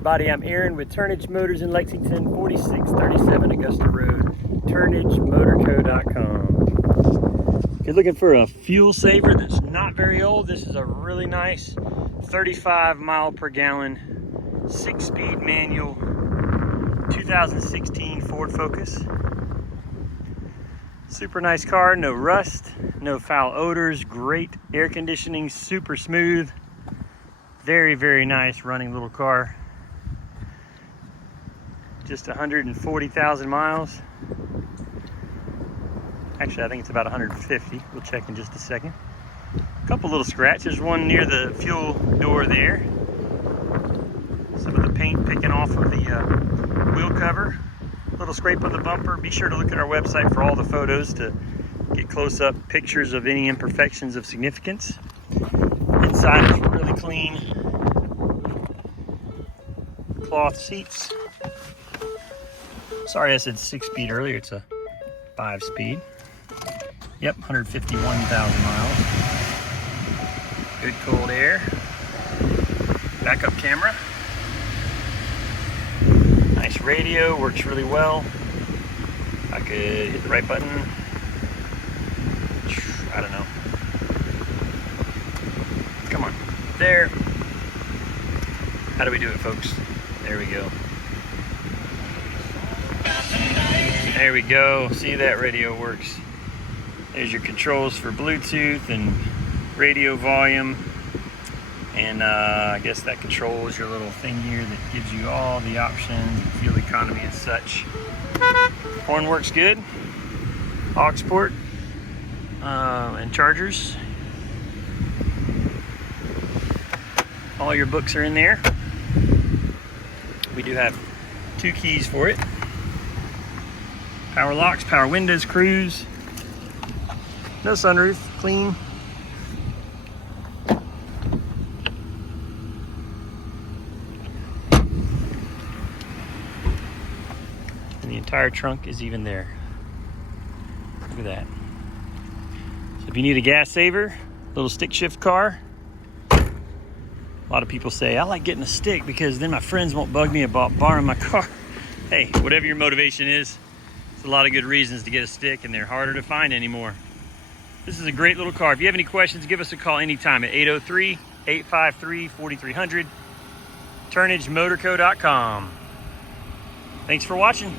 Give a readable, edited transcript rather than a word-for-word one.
everybody. I'm Aaron with Turnage Motors in Lexington, 4637 Augusta Road, turnagemotorco.com. If you're looking for a fuel saver that's not very old, this is a really nice 35 mile per gallon, 6-speed manual, 2016 Ford Focus. Super nice car, no rust, no foul odors, great air conditioning, super smooth. Very, very nice running little car. Just 140,000 miles. Actually, I think it's about 150. We'll check in just a second. A couple little scratches. One near the fuel door there. Some of the paint picking off of the wheel cover. A little scrape on the bumper. Be sure to look at our website for all the photos to get close-up pictures of any imperfections of significance. Inside is really clean. Cloth seats. Sorry I said 6-speed earlier, it's a 5-speed. Yep, 151,000 miles. Good cold air. Backup camera. Nice radio, works really well. I could hit the right button. I don't know. Come on. There. How do we do it, folks? There we go. There we go. See, that radio works. There's your controls for Bluetooth and radio volume. And I guess that controls your little thing here that gives you all the options, fuel economy and such. Horn works good. Aux port and chargers. All your books are in there. We do have 2 keys for it. Power locks, power windows, cruise. No sunroof, clean. And the entire trunk is even there. Look at that. So if you need a gas saver, little stick shift car. A lot of people say, I like getting a stick because then my friends won't bug me about borrowing my car. Hey, whatever your motivation is, there's a lot of good reasons to get a stick, and they're harder to find anymore. This is a great little car. If you have any questions, give us a call anytime at 803-853-4300, turnagemotorco.com. Thanks for watching.